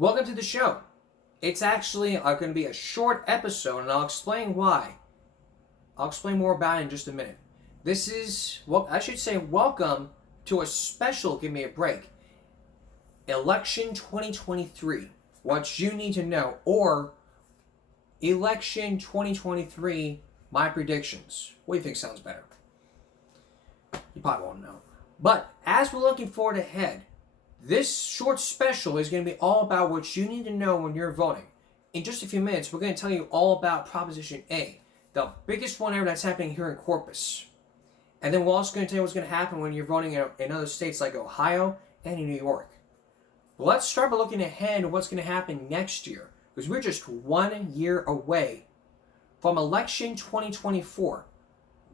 Welcome to the show. It's actually going to be a short episode, and I'll explain why. I'll explain more about it in just a minute. This is, well, I should say, welcome to a special Give Me a Break. Election 2023. What you need to know, or Election 2023, my predictions. What do you think sounds better? You probably won't know. But as we're looking forward ahead, this short special is going to be all about what you need to know when you're voting. In just a few minutes, we're going to tell you all about Proposition A, the biggest one ever that's happening here in Corpus. And then we're also going to tell you what's going to happen when you're voting in other states like Ohio and in New York. But let's start by looking ahead at what's going to happen next year, because we're just 1 year away from election 2024.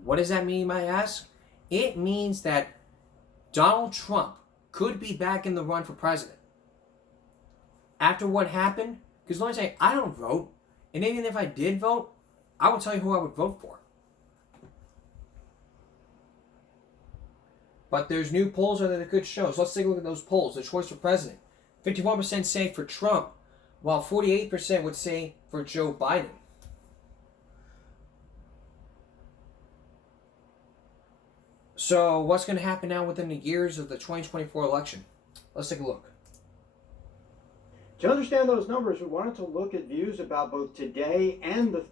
What does that mean, you might ask? It means that Donald Trump could be back in the run for president. After what happened, because let me say, I don't vote, and even if I did vote, I will tell you who I would vote for. But there's new polls that are good shows. Let's take a look at those polls. The choice for president. 51% say for Trump, while 48% would say for Joe Biden. So what's going to happen now within the years of the 2024 election? Let's take a look. To understand those numbers, we wanted to look at views about both today and the...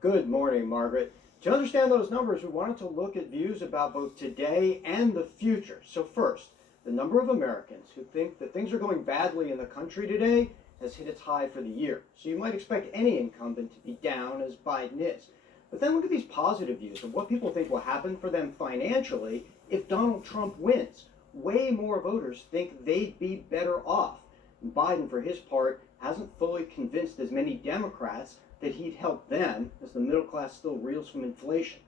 Good morning, Margaret. To understand those numbers, we wanted to look at views about both today and the future. So first, the number of Americans who think that things are going badly in the country today has hit its high for the year. So you might expect any incumbent to be down as Biden is. But then look at these positive views of what people think will happen for them financially if Donald Trump wins. Way more voters think they'd be better off. Biden, for his part, hasn't fully convinced as many Democrats that he'd help them as the middle class still reels from inflation.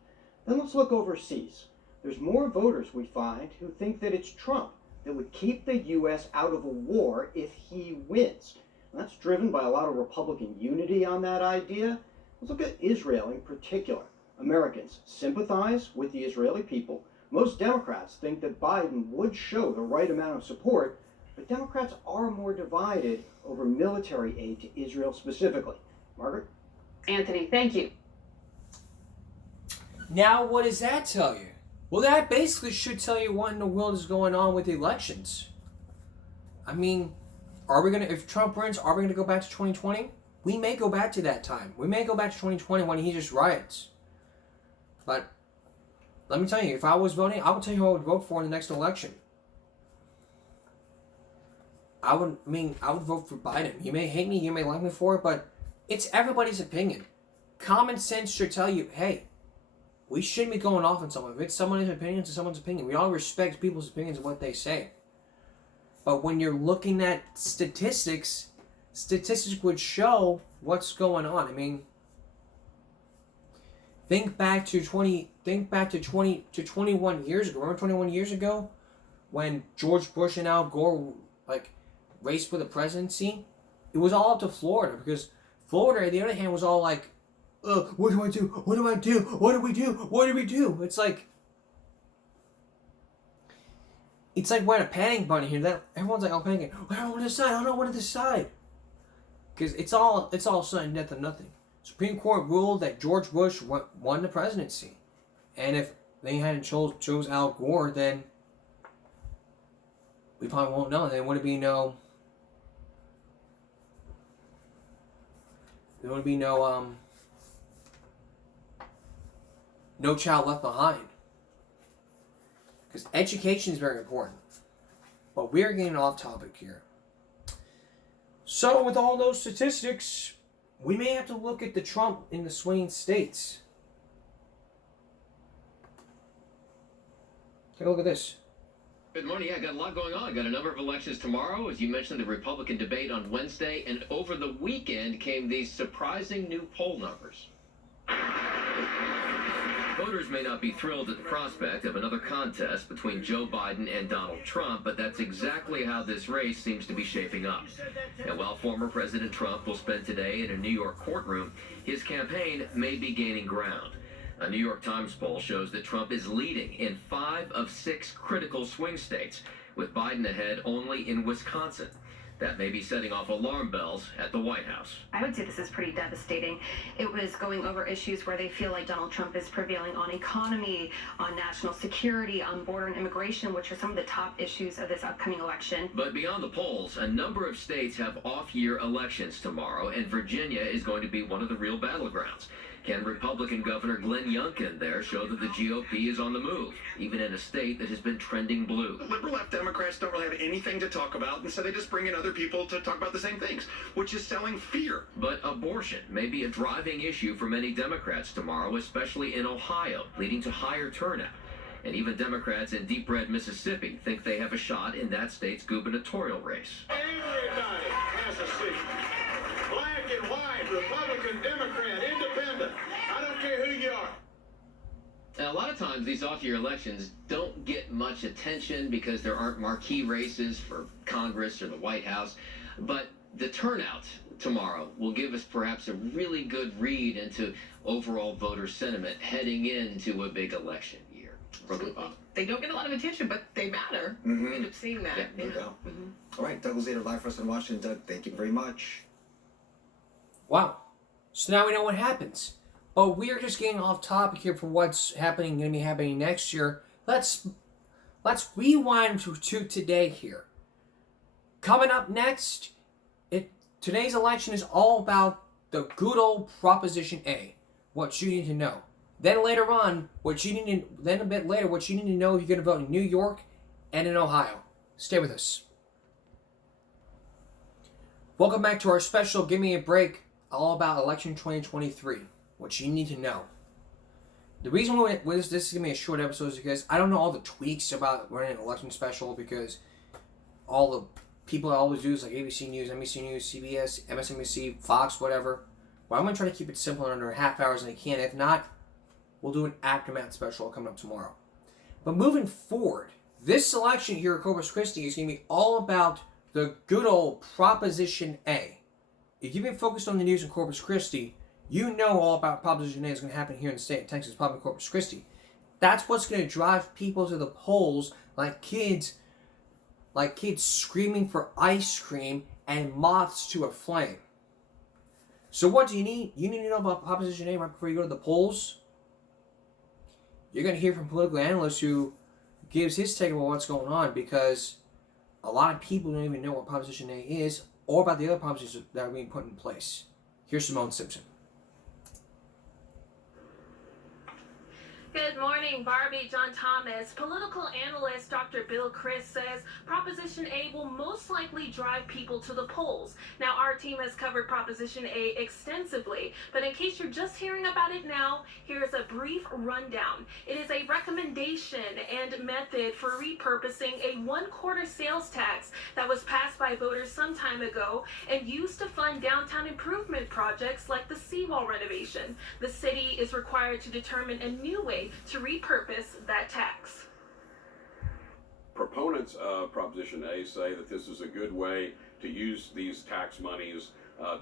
Then let's look overseas. There's more voters, we find, who think that it's Trump that would keep the U.S. out of a war if he wins. And that's driven by a lot of Republican unity on that idea. Let's look at Israel in particular. Americans sympathize with the Israeli people. Most Democrats think that Biden would show the right amount of support, but Democrats are more divided over military aid to Israel specifically. Margaret? Anthony, thank you. Now, what does that tell you? Well, that basically should tell you what in the world is going on with the elections. I mean, if Trump wins, are we going to go back to 2020? We may go back to that time. We may go back to 2020 when he just riots. But let me tell you, if I was voting, I would tell you who I would vote for in the next election. I would vote for Biden. You may hate me, you may like me for it, but it's everybody's opinion. Common sense should tell you, hey, we shouldn't be going off on someone. If it's someone's opinion, it's someone's opinion. We all respect people's opinions and what they say. But when you're looking at statistics would show what's going on. I mean, think back to 21 years ago. Remember 21 years ago when George Bush and Al Gore raced for the presidency? It was all up to Florida, because Florida, on the other hand, was all like, what do I do? What do I do? What do we do? What do we do? It's like we're in a panic button here. That everyone's like, I'm panicking. I don't want to decide. I don't know what to decide. Because it's all sudden death or nothing. Supreme Court ruled that George Bush won the presidency, and if they hadn't chose Al Gore, then we probably won't know. There wouldn't be no no child left behind. Because education is very important. But we're getting off topic here. So with all those statistics, we may have to look at the Trump in the swing states. Take a look at this. Good morning. Yeah, got a lot going on. Got a number of elections tomorrow. As you mentioned, the Republican debate on Wednesday. And over the weekend came these surprising new poll numbers. Voters may not be thrilled at the prospect of another contest between Joe Biden and Donald Trump, but that's exactly how this race seems to be shaping up. And while former President Trump will spend today in a New York courtroom, his campaign may be gaining ground. A New York Times poll shows that Trump is leading in 5 of 6 critical swing states, with Biden ahead only in Wisconsin. That may be setting off alarm bells at the White House. I would say this is pretty devastating. It was going over issues where they feel like Donald Trump is prevailing on economy, on national security, on border and immigration, which are some of the top issues of this upcoming election. But beyond the polls, a number of states have off-year elections tomorrow, and Virginia is going to be one of the real battlegrounds. Can Republican Governor Glenn Youngkin there show that the GOP is on the move, even in a state that has been trending blue? Liberal left Democrats don't really have anything to talk about, and so they just bring in other people to talk about the same things, which is selling fear. But abortion may be a driving issue for many Democrats tomorrow, especially in Ohio, leading to higher turnout. And even Democrats in deep red Mississippi think they have a shot in that state's gubernatorial race. Everybody has a seat. Black and white, Republican, Democrat, independent. I don't care who you are. And a lot of times these off-year elections don't get much attention because there aren't marquee races for Congress or the White House. But the turnout tomorrow will give us perhaps a really good read into overall voter sentiment heading into a big election year. They don't get a lot of attention, but they matter. Mm-hmm. We end up seeing that. No doubt. All right, Doug Later live for us in Washington. Doug, thank you very much. Wow. So now we know what happens. But we are just getting off topic here for what's going to be happening next year. Let's rewind to today here. Coming up next, today's election is all about the good old Proposition A. What you need to know. Then later on, what you need to know if you're going to vote in New York and in Ohio. Stay with us. Welcome back to our special Give Me a Break, all about election 2023. What you need to know. The reason why this is going to be a short episode is because I don't know all the tweaks about running an election special, because all the people I always do is like ABC News, NBC News, CBS, MSNBC, Fox, whatever. But I'm going to try to keep it simple in under a half hour as I can. If not, we'll do an aftermath special coming up tomorrow. But moving forward, this election here at Corpus Christi is going to be all about the good old Proposition A. If you've been focused on the news in Corpus Christi, you know all about Proposition A is going to happen here in the state of Texas, probably in Corpus Christi. That's what's going to drive people to the polls, like kids screaming for ice cream and moths to a flame. So what do you need? You need to know about Proposition A right before you go to the polls. You're going to hear from a political analyst who gives his take about what's going on, because a lot of people don't even know what Proposition A is or about the other propositions that are being put in place. Here's Simone Simpson. Good morning, Barbie. John Thomas. Political analyst Dr. Bill Chris says Proposition A will most likely drive people to the polls. Now, our team has covered Proposition A extensively, but in case you're just hearing about it now, here is a brief rundown. It is a recommendation and method for repurposing a 1/4 sales tax that was passed by voters some time ago and used to fund downtown improvement projects like the seawall renovation. The city is required to determine a new way to repurpose that tax. Proponents of Proposition A say that this is a good way to use these tax monies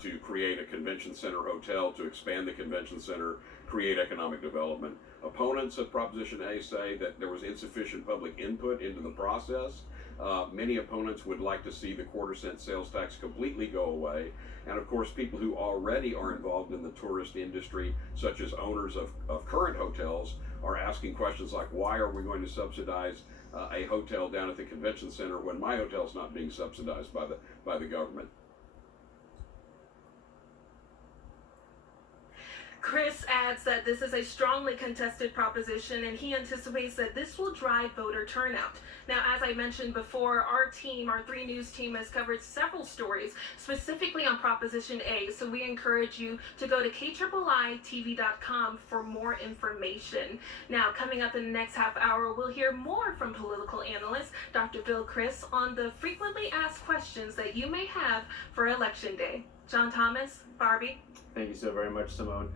to create a convention center hotel, to expand the convention center, create economic development. Opponents of Proposition A say that there was insufficient public input into the process. Many opponents would like to see the 1/4 cent sales tax completely go away. And of course, people who already are involved in the tourist industry, such as owners of current hotels, are asking questions like, why are we going to subsidize a hotel down at the convention center when my hotel's not being subsidized by the government? Chris adds that this is a strongly contested proposition, and he anticipates that this will drive voter turnout. Now, as I mentioned before, our 3 News team has covered several stories specifically on Proposition A, so we encourage you to go to KIIITV.com for more information. Now, coming up in the next half hour, we'll hear more from political analyst Dr. Bill Chris on the frequently asked questions that you may have for Election Day. John Thomas, Barbie. Thank you so very much, Simone.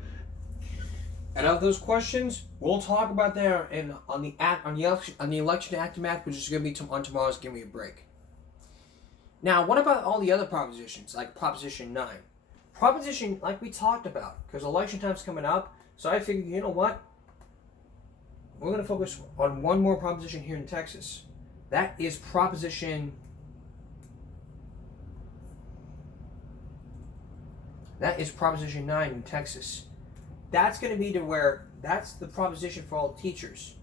And of those questions, we'll talk about there on the election aftermath, which is going to be on tomorrow's Give Me a Break. Now, what about all the other propositions, like Proposition 9? Proposition, like we talked about, because election time's coming up, so I figured, you know what? We're going to focus on one more proposition here in Texas. That is Proposition That is Proposition 9 in Texas. That's going to be that's the proposition for all teachers.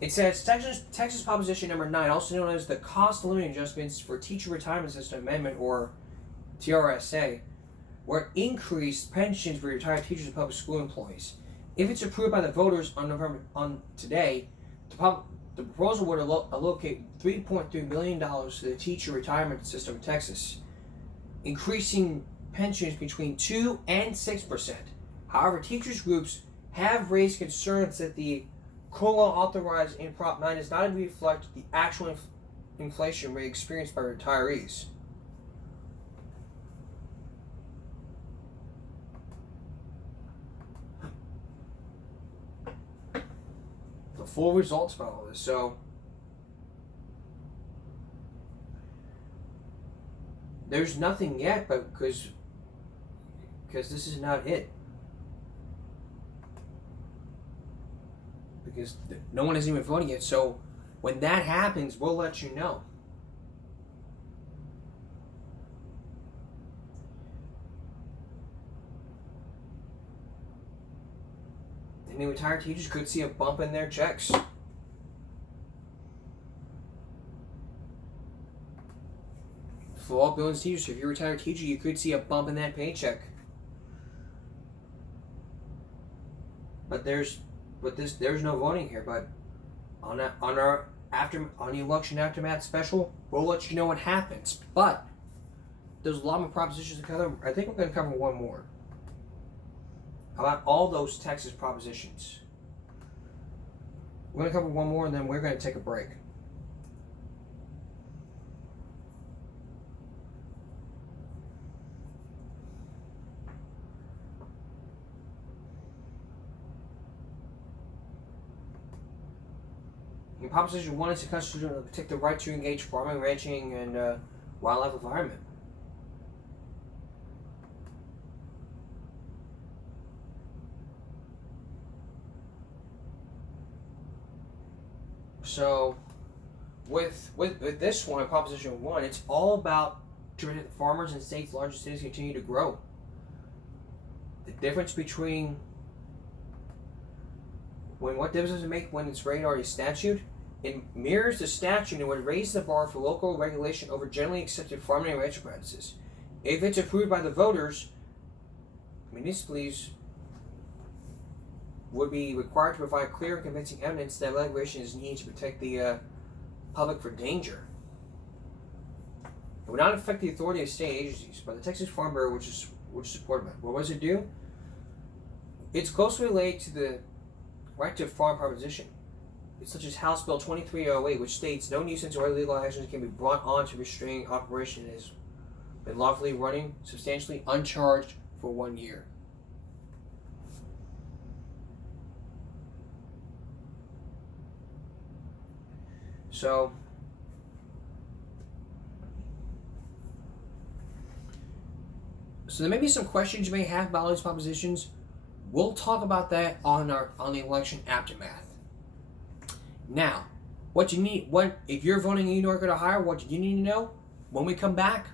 It says Texas Proposition number 9, also known as the Cost of Living Adjustments for Teacher Retirement System Amendment, or TRSA, where increased pensions for retired teachers and public school employees. If it's approved by the voters on today, the proposal would allocate $3.3 million to the teacher retirement system in Texas, increasing pensions between 2 and 6%. However, teachers groups have raised concerns that the COLA authorized in Prop 9 does not reflect the actual inflation rate experienced by retirees. The full results about all this. So, there's nothing yet, but because this is not it. Because no one has even voted yet. So when that happens, we'll let you know. And the retired teachers could see a bump in their checks. For all buildings teachers, if you're a retired teacher, you could see a bump in that paycheck. But there's no voting here. But on the election aftermath special, we'll let you know what happens. But there's a lot more propositions to cover. I think we're going to cover one more about all those Texas propositions. We're going to cover one more, and then we're going to take a break. In Proposition 1 is the Constitution to protect the right to engage farming, ranching, and wildlife environment. So, with this one, Proposition 1, it's all about to protect the farmers and states' largest cities continue to grow. The difference between what difference does it make when it's rated already statute? It mirrors the statute and would raise the bar for local regulation over generally accepted farming and ranching practices. If it's approved by the voters, municipalities would be required to provide clear and convincing evidence that regulation is needed to protect the public from danger. It would not affect the authority of state agencies, but the Texas Farm Bureau, which is supported by it. What does it do? It's closely related to the right to farm proposition, such as House Bill 2308, which states no nuisance or illegal actions can be brought on to restrain operation that has been lawfully running substantially uncharged for 1 year. So, there may be some questions you may have about all these propositions. We'll talk about that on the election aftermath. Now, if you're voting in New York or Ohio, what you need to know, when we come back,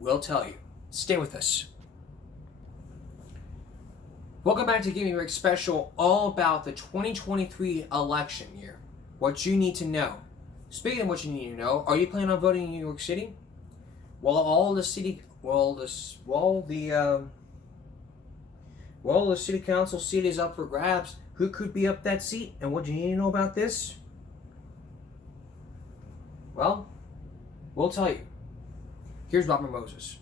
we'll tell you. Stay with us. Welcome back to Give Me Rick Special, all about the 2023 election year. What you need to know. Speaking of what you need to know, are you planning on voting in New York City? Well, the city council seat is up for grabs. Who could be up that seat, and what do you need to know about this? Well, we'll tell you. Here's Robert Moses.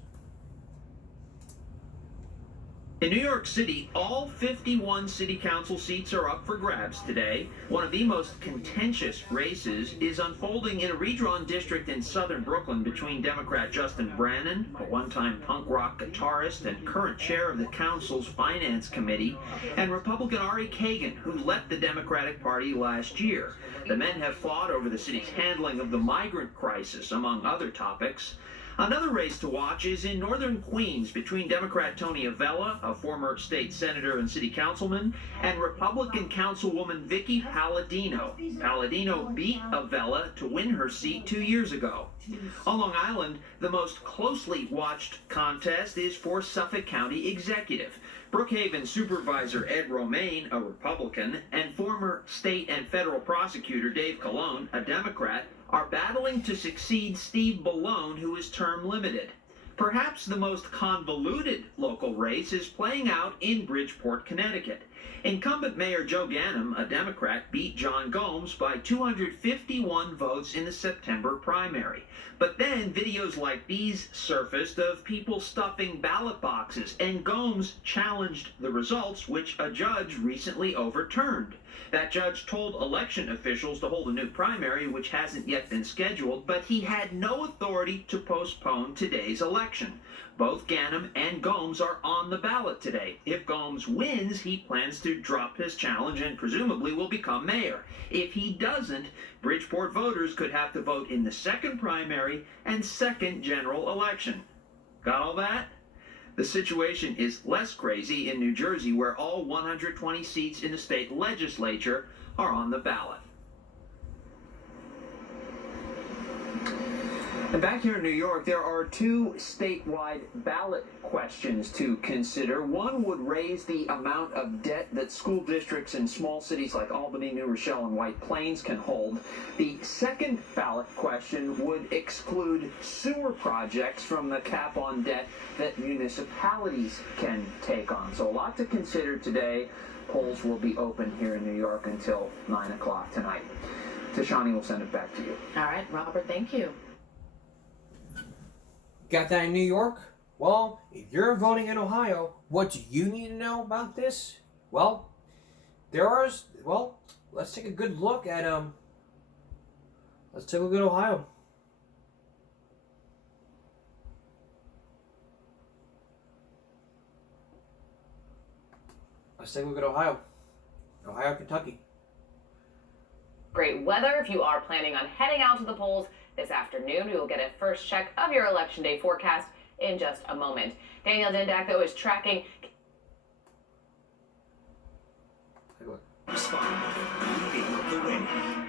In New York City, all 51 city council seats are up for grabs today. One of the most contentious races is unfolding in a redrawn district in southern Brooklyn between Democrat Justin Brannan, a one-time punk rock guitarist and current chair of the council's finance committee, and Republican Ari Kagan, who left the Democratic Party last year. The men have fought over the city's handling of the migrant crisis, among other topics. Another race to watch is in northern Queens between Democrat Tony Avella, a former state senator and city councilman, and Republican councilwoman Vicky Palladino. Palladino beat Avella to win her seat 2 years ago. On Long Island, the most closely watched contest is for Suffolk County Executive. Brookhaven Supervisor Ed Romaine, a Republican, and former state and federal prosecutor Dave Colon, a Democrat, are battling to succeed Steve Bellone, who is term limited. Perhaps the most convoluted local race is playing out in Bridgeport, Connecticut. Incumbent Mayor Joe Ganim, a Democrat, beat John Gomes by 251 votes in the September primary. But then videos like these surfaced of people stuffing ballot boxes, and Gomes challenged the results, which a judge recently overturned. That judge told election officials to hold a new primary, which hasn't yet been scheduled, but he had no authority to postpone today's election. Both Ganim and Gomes are on the ballot today. If Gomes wins, he plans to drop his challenge and presumably will become mayor. If he doesn't, Bridgeport voters could have to vote in the second primary and second general election. Got all that? The situation is less crazy in New Jersey, where all 120 seats in the state legislature are on the ballot. And back here in New York, there are two statewide ballot questions to consider. One would raise the amount of debt that school districts in small cities like Albany, New Rochelle, and White Plains can hold. The second ballot question would exclude sewer projects from the cap on debt that municipalities can take on. So a lot to consider today. Polls will be open here in New York until 9 o'clock tonight. Tashani will send it back to you. All right, Robert, thank you. Got that in New York? Well, if you're voting in Ohio, what do you need to know about this? Well, let's take a good look at let's take a look at Ohio. Let's take a look at Ohio. Ohio, Kentucky. Great weather if you are planning on heading out to the polls this afternoon. We will get a first check of your Election Day forecast in just a moment. Daniel Dindak, though, is tracking.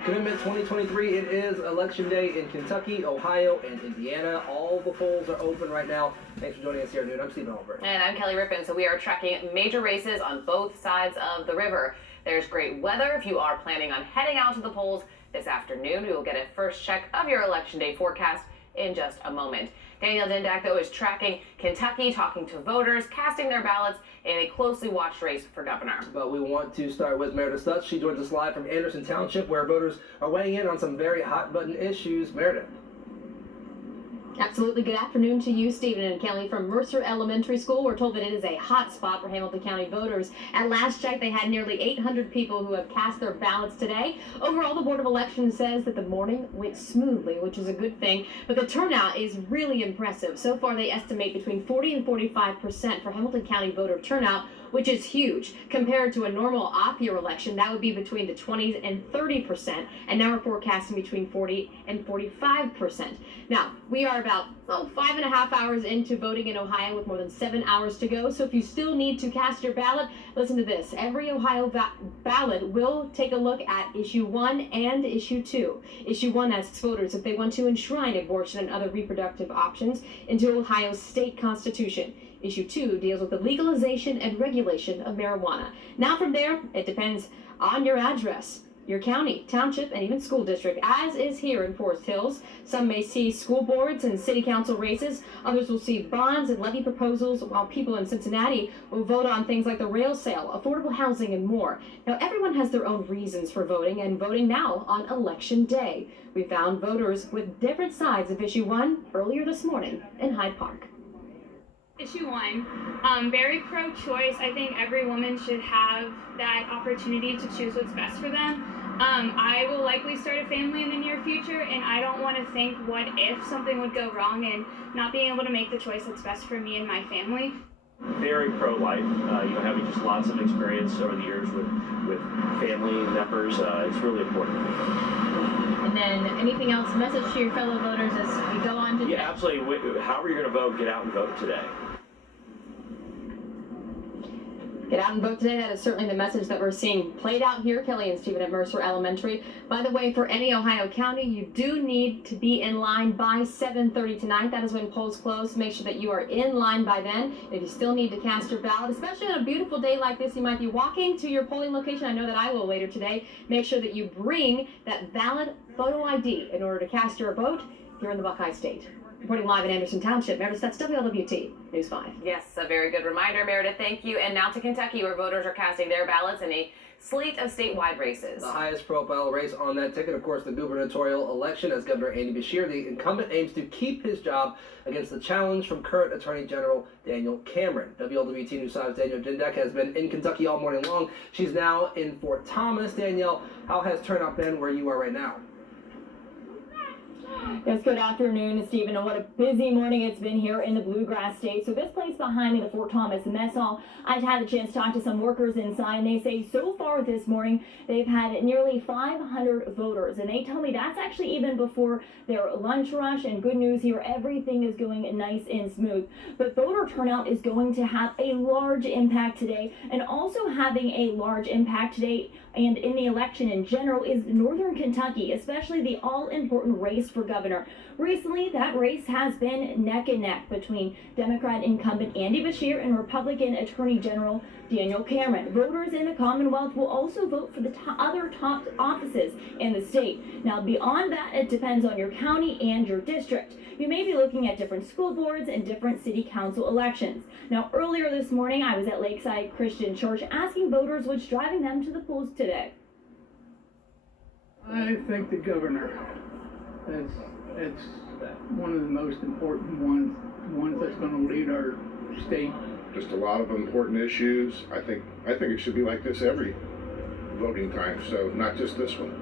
Commitment 2023, it is Election Day in Kentucky, Ohio, and Indiana. All the polls are open right now. Thanks for joining us here at noon. I'm Stephen Albert. And I'm Kelly Rippin. So we are tracking major races on both sides of the river. There's great weather if you are planning on heading out to the polls this afternoon. We will get a first check of your Election Day forecast in just a moment. Daniel Dindak, though, is tracking Kentucky, talking to voters, casting their ballots in a closely watched race for governor. But we want to start with Meredith Stutz. She joins us live from Anderson Township, where voters are weighing in on some very hot-button issues. Meredith. Absolutely. Good afternoon to you, Stephen and Kelly. From Mercer Elementary School, we're told that it is a hot spot for Hamilton County voters. At last check, they had nearly 800 people who have cast their ballots today. Overall, the Board of Elections says that the morning went smoothly, which is a good thing, but the turnout is really impressive. So far, they estimate between 40 and 45% for Hamilton County voter turnout, which is huge. Compared to a normal off-year election, that would be between the 20s and 30%, and now we're forecasting between 40 and 45%. Now, we are about 5.5 hours into voting in Ohio with more than 7 hours to go, so if you still need to cast your ballot, listen to this. Every Ohio ballot will take a look at Issue 1 and Issue 2. Issue 1 asks voters if they want to enshrine abortion and other reproductive options into Ohio's state constitution. Issue 2 deals with the legalization and regulation of marijuana. Now from there, it depends on your address, your county, township, and even school district, as is here in Forest Hills. Some may see school boards and city council races. Others will see bonds and levy proposals, while people in Cincinnati will vote on things like the rail sale, affordable housing, and more. Now, everyone has their own reasons for voting, and voting now on Election Day. We found voters with different sides of Issue 1 earlier this morning in Hyde Park. Issue 1, very pro-choice. I think every woman should have that opportunity to choose what's best for them. I will likely start a family in the near future, and I don't want to think what if something would go wrong and not being able to make the choice that's best for me and my family. Very pro-life, having just lots of experience over the years with family members, it's really important. And then anything else, message to your fellow voters as we go on to Yeah, absolutely. However you're going to vote, get out and vote today. Get out and vote today. That is certainly the message that we're seeing played out here. Kelly and Stephen at Mercer Elementary. By the way, for any Ohio county, you do need to be in line by 7:30 tonight. That is when polls close. Make sure that you are in line by then. If you still need to cast your ballot, especially on a beautiful day like this, you might be walking to your polling location. I know that I will later today. Make sure that you bring that valid photo ID in order to cast your vote here in the Buckeye State. Reporting live in Anderson Township, Meredith Stutz, WLWT News 5. Yes, a very good reminder, Meredith. Thank you. And now to Kentucky, where voters are casting their ballots in a slate of statewide races. The highest profile race on that ticket, of course, the gubernatorial election, as Governor Andy Beshear, the incumbent, aims to keep his job against the challenge from current Attorney General Daniel Cameron. WLWT News 5's Danielle Dindek has been in Kentucky all morning long. She's now in Fort Thomas. Danielle, how has turnout been where you are right now? Yes, good afternoon, Stephen, and what a busy morning it's been here in the Bluegrass State. So this place behind me, the Fort Thomas Mess Hall, I've had a chance to talk to some workers inside, and they say so far this morning they've had nearly 500 voters, and they tell me that's actually even before their lunch rush. And good news here, everything is going nice and smooth. But voter turnout is going to have a large impact today, and also having a large impact today and in the election in general is Northern Kentucky, especially the all-important race for governor. Recently, that race has been neck and neck between Democrat incumbent Andy Beshear and Republican Attorney General Daniel Cameron. Voters in the Commonwealth will also vote for the other top offices in the state. Now, beyond that, it depends on your county and your district. You may be looking at different school boards and different city council elections. Now, earlier this morning, I was at Lakeside Christian Church asking voters what's driving them to the polls today. I think the governor it's one of the most important ones that's going to lead our state. Just a lot of important issues. I think it should be like this every voting time, so not just this one.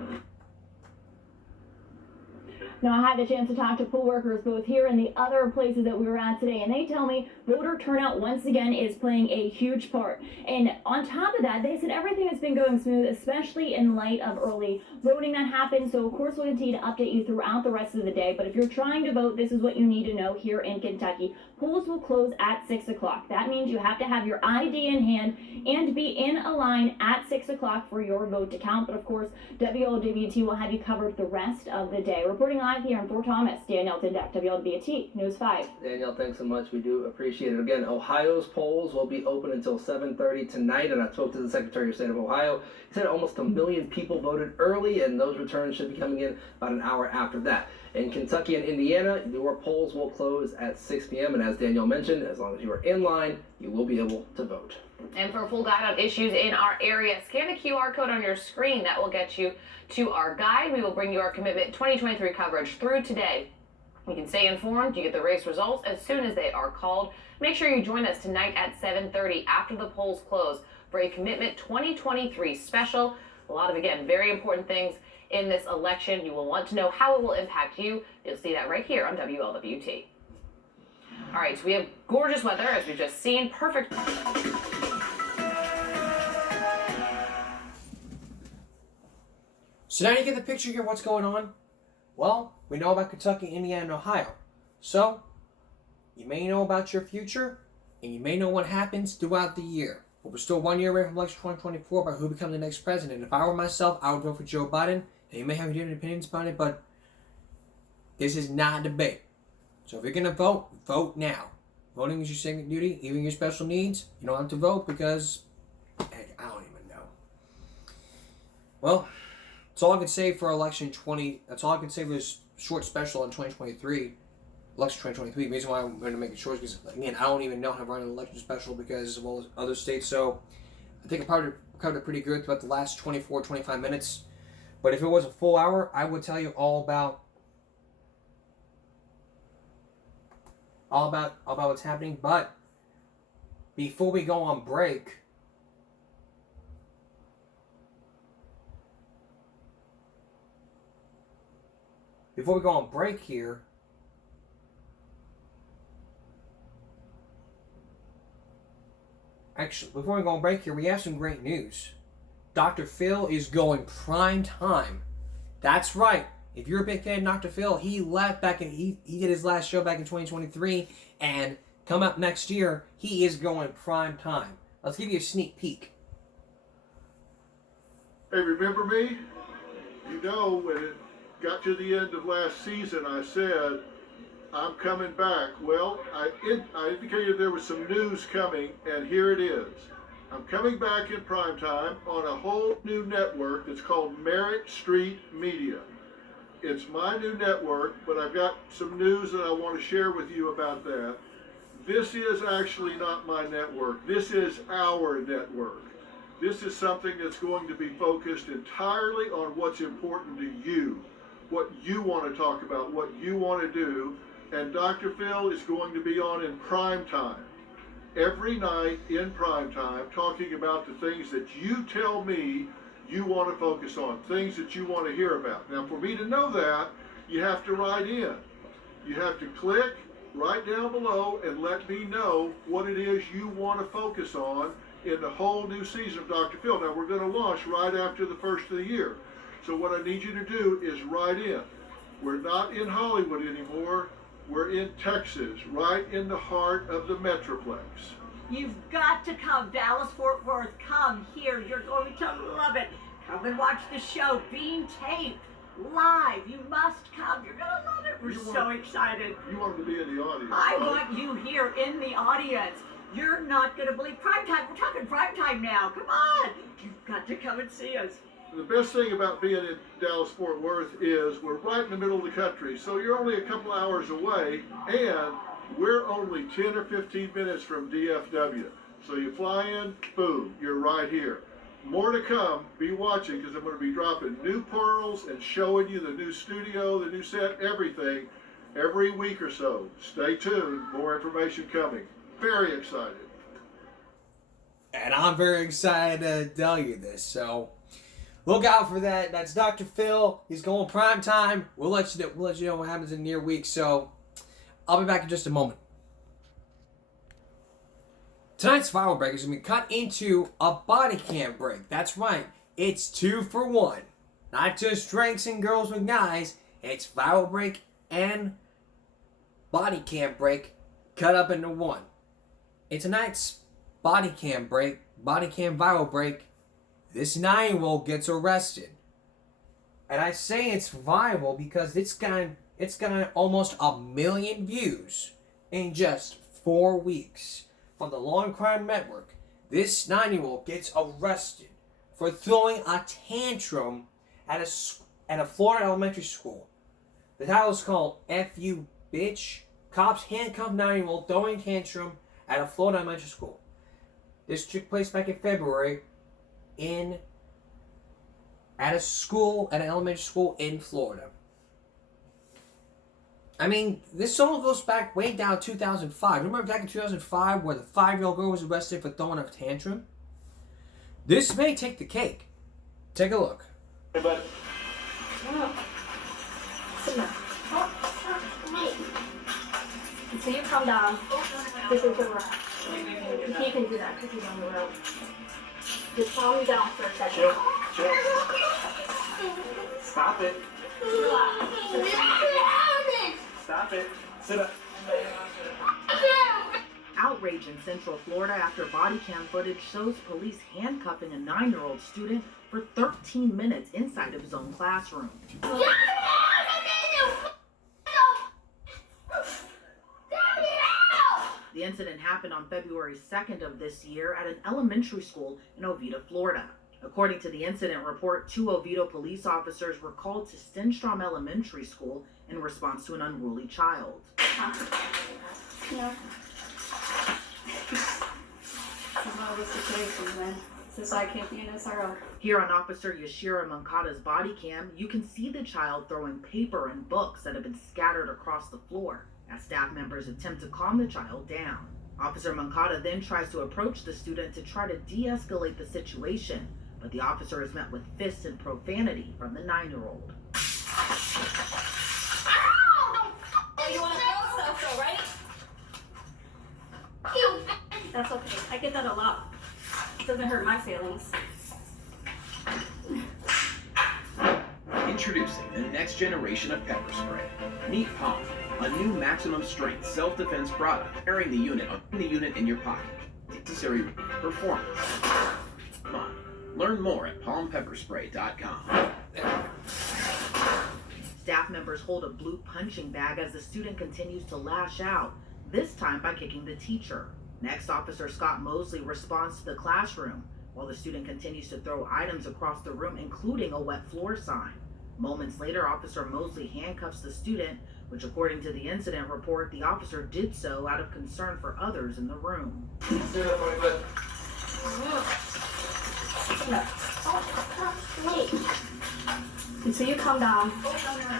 Now, I had the chance to talk to poll workers both here and the other places that we were at today, and they tell me voter turnout once again is playing a huge part. And on top of that, they said everything has been going smooth, especially in light of early voting that happened. So, of course, we'll continue to update you throughout the rest of the day. But if you're trying to vote, this is what you need to know here in Kentucky. Polls will close at 6 o'clock. That means you have to have your ID in hand and be in a line at 6 o'clock for your vote to count. But, of course, WLWT will have you covered the rest of the day. Reporting live here in Fort Thomas, Danielle Dindek, WLWT News 5. Danielle, thanks so much. We do appreciate it. Again, Ohio's polls will be open until 7:30 tonight, and I spoke to the Secretary of State of Ohio. He said almost 1 million people voted early, and those returns should be coming in about an hour after that. In Kentucky and Indiana, your polls will close at 6 p.m., and as Danielle mentioned, as long as you are in line, you will be able to vote. And for a full guide on issues in our area, scan the QR code on your screen. That will get you to our guide. We will bring you our Commitment 2023 coverage through today. You can stay informed. You get the race results as soon as they are called. Make sure you join us tonight at 7:30 after the polls close for a Commitment 2023 special. A lot of, again, very important things in this election. You will want to know how it will impact you. You'll see that right here on WLWT. All right, so we have gorgeous weather, as we've just seen. Perfect. So now you get the picture here of what's going on. Well, we know about Kentucky, Indiana, and Ohio. So, you may know about your future, and you may know what happens throughout the year. But we're still 1 year away from election 2024 about who becomes the next president. If I were myself, I would vote for Joe Biden. And you may have different opinions about it, but this is not a debate. So if you're going to vote, vote now. Voting is your second duty, even your special needs. You don't have to vote because, hey, I don't even know. Well, that's all I can say for that's all I can say for this short special in 2023. Election 2023. The reason why I'm going to make it short is because, again, I don't even know how to run an election special because of all the other states. So I think I covered it pretty good throughout the last 24, 25 minutes. But if it was a full hour, I would tell you all about what's happening. But before we go on break, here, we have some great news. Dr. Phil is going prime time. That's right. If you're a big fan of Dr. Phil, he left back in, he did his last show back in 2023, and come up next year, he is going prime time. Let's give you a sneak peek. Hey, remember me? You know, when it got to the end of last season, I said, I'm coming back. Well, I indicated there was some news coming, and here it is. I'm coming back in primetime on a whole new network that's called Merritt Street Media. It's my new network, but I've got some news that I want to share with you about that. This is actually not my network. This is our network. This is something that's going to be focused entirely on what's important to you, what you want to talk about, what you want to do. And Dr. Phil is going to be on in prime time, every night in prime time, talking about the things that you tell me you want to focus on, things that you want to hear about. Now, for me to know that, you have to write in. You have to click right down below and let me know what it is you want to focus on in the whole new season of Dr. Phil. Now, we're going to launch right after the first of the year. So what I need you to do is write in. We're not in Hollywood anymore. We're in Texas, right in the heart of the Metroplex. You've got to come, Dallas-Fort Worth. Come here. You're going to love it. Come and watch the show being taped live. You must come. You're going to love it. We're so excited. You want to be in the audience. I want you here in the audience. You're not going to believe primetime. We're talking primetime now. Come on. You've got to come and see us. The best thing about being in Dallas-Fort Worth is we're right in the middle of the country, so you're only a couple hours away, and we're only 10 or 15 minutes from DFW. So you fly in, boom, you're right here. More to come. Be watching, because I'm going to be dropping new pearls and showing you the new studio, the new set, everything, every week or so. Stay tuned. More information coming. Very excited. And I'm very excited to tell you this, so look out for that. That's Dr. Phil. He's going prime time. We'll let you know what happens in near week. So I'll be back in just a moment. Tonight's viral break is going to be cut into a body cam break. That's right. It's 2 for 1. Not just drinks and girls with guys. It's viral break and body cam break cut up into one. In tonight's body cam viral break, this 9-year-old gets arrested. And I say it's viral because it's got almost 1 million views in just 4 weeks. From the Law and Crime Network, this 9-year-old gets arrested for throwing a tantrum at a Florida elementary school. The title is called F You Bitch. Cops handcuff 9-year-old throwing tantrum at a Florida elementary school. This took place back in February at an elementary school in Florida. I mean, this song goes back way down 2005. Remember back in 2005 where the 5-year-old girl was arrested for throwing a tantrum? This may take the cake. Take a look. Hey, bud. So you calm down. This is the road. He can do that because he's on the road. Just calm down for a second. Chill. Stop it. Stop it. Sit up. Outrage in Central Florida after body cam footage shows police handcuffing a 9-year-old student for 13 minutes inside of his own classroom. The incident happened on February 2nd of this year at an elementary school in Oviedo, Florida. According to the incident report, 2 Oviedo police officers were called to Stenstrom Elementary School in response to an unruly child. No. This is one of those situations, man. Society can't be an SRO. Here on Officer Yashira Mankata's body cam, you can see the child throwing paper and books that have been scattered across the floor as staff members attempt to calm the child down. Officer Mankata then tries to approach the student to try to de-escalate the situation, but the officer is met with fists and profanity from the 9-year-old. You want to throw stuff though, right? That's okay. I get that a lot. It doesn't hurt my feelings. In Introducing the next generation of pepper spray. Meet Palm, a new maximum strength self-defense product carrying the unit in your pocket. Necessary performance. Come on, learn more at palmpepperspray.com. Staff members hold a blue punching bag as the student continues to lash out, this time by kicking the teacher. Next, Officer Scott Mosley responds to the classroom, while the student continues to throw items across the room, including a wet floor sign. Moments later, Officer Mosley handcuffs the student, which according to the incident report, the officer did so out of concern for others in the room. So you calm down.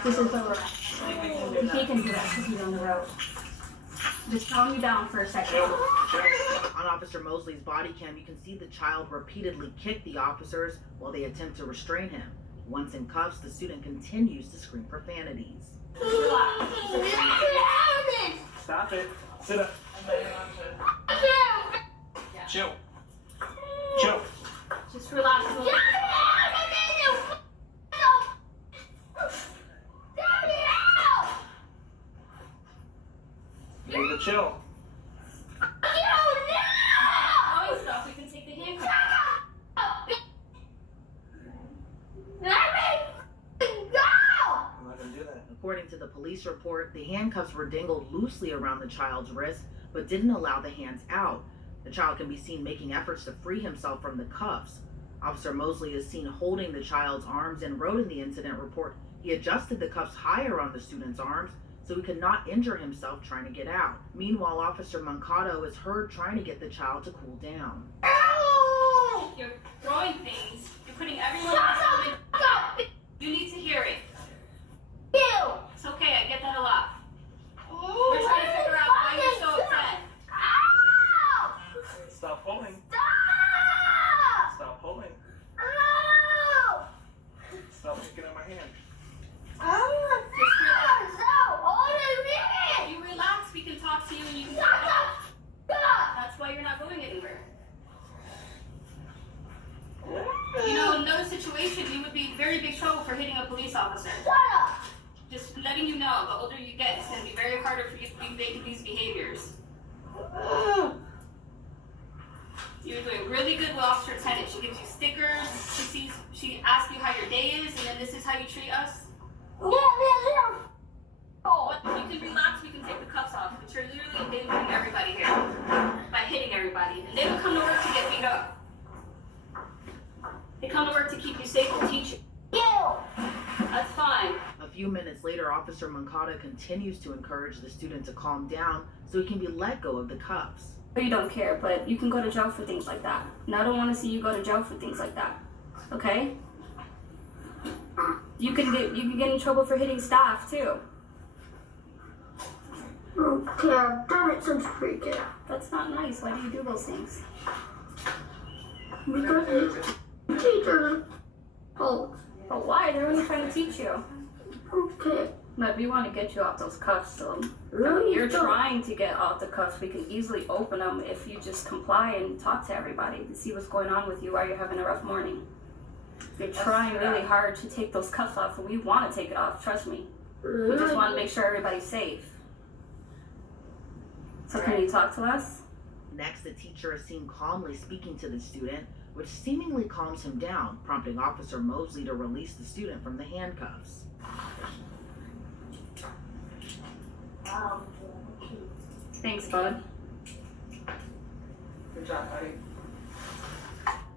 This is over. He can do that because he's on the road. Just calm me down for a second. On Officer Mosley's body cam, you can see the child repeatedly kick the officers while they attempt to restrain him. Once in cuffs, the student continues to scream profanities. Stop it. Sit up. Chill. Chill. Just relax. Baby, chill. Stop. We can take the handcuffs. I'm not gonna do that. According to the police report, the handcuffs were dangled loosely around the child's wrist, but didn't allow the hands out. The child can be seen making efforts to free himself from the cuffs. Officer Mosley is seen holding the child's arms and wrote in the incident report he adjusted the cuffs higher on the student's arms so he could not injure himself trying to get out. Meanwhile, Officer Mankato is heard trying to get the child to cool down. You're throwing things. You're putting everyone else. You need to hear it. It's okay. I get that a lot. We're trying to figure out why you're so upset. Stop pulling. Stop pulling. Stop looking at my hand. Just relax. You relax. We can talk to you and you can take it off. That's why you're not going anywhere. You know, in those situations, you would be in very big trouble for hitting a police officer. Just letting you know, the older you get, it's going to be very harder for you to be making these behaviors. You're doing really good with Officer Tennant. She gives you stickers, she asks you how your day is, and then this is how you treat us. You can relax, we can take the cuffs off, but you're literally endangering everybody here by hitting everybody. And they don't come to work to get beat up. They come to work to keep you safe and teach you. That's fine. A few minutes later, Officer Mankata continues to encourage the student to calm down so he can be let go of the cuffs. You don't care, but you can go to jail for things like that. And I don't want to see you go to jail for things like that. Okay? You can get in trouble for hitting staff too. Okay, I've done it since pre-K. That's not nice. Why do you do those things? Because the teacher told. But why? They're only trying to teach you. Okay. But we want to get you off those cuffs, so you're trying to get off the cuffs. We can easily open them if you just comply and talk to everybody to see what's going on with you while you're having a rough morning. You're trying really hard to take those cuffs off, and we want to take it off, trust me. We just want to make sure everybody's safe. So can you talk to us? Next, the teacher is seen calmly speaking to the student, which seemingly calms him down, prompting Officer Mosley to release the student from the handcuffs. Thanks, bud. Good job, buddy.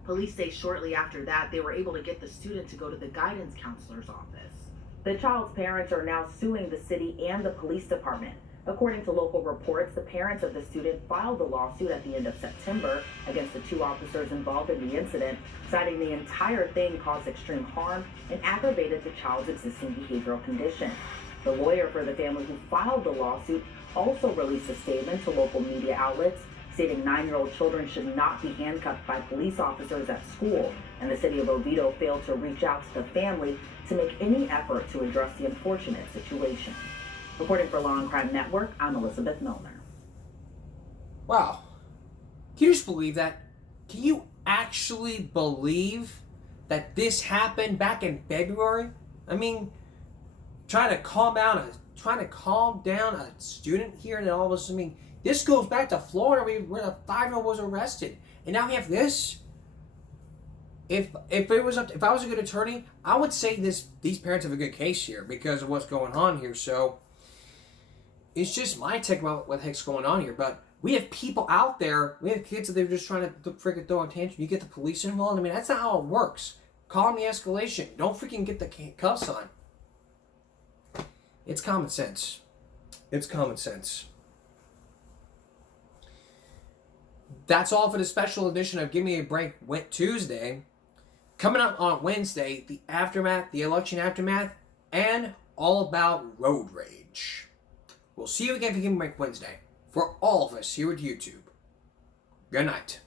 Police say shortly after that, they were able to get the student to go to the guidance counselor's office. The child's parents are now suing the city and the police department. According to local reports, the parents of the student filed the lawsuit at the end of September against the two officers involved in the incident, citing the entire thing caused extreme harm and aggravated the child's existing behavioral condition. The lawyer for the family who filed the lawsuit also released a statement to local media outlets stating 9-year-old children should not be handcuffed by police officers at school, and the city of Oviedo failed to reach out to the family to make any effort to address the unfortunate situation. Reporting for Law and Crime Network, I'm Elizabeth Milner. Wow. Can you just believe that? Can you actually believe that this happened back in February? I mean, trying to calm down a student here, and all of a sudden, I mean, this goes back to Florida where a 5-year-old was arrested, and now we have this. If I was a good attorney, I would say these parents have a good case here because of what's going on here. So it's just my take about what the heck's going on here. But we have people out there, we have kids that they're just trying to freaking throw a tantrum. You get the police involved. I mean, that's not how it works. Calm the escalation. Don't freaking get the cuffs on. It's common sense. It's common sense. That's all for the special edition of Give Me a Break Tuesday. Coming up on Wednesday, the aftermath, the election aftermath, and all about road rage. We'll see you again for Give Me a Break Wednesday. For all of us here at YouTube, good night.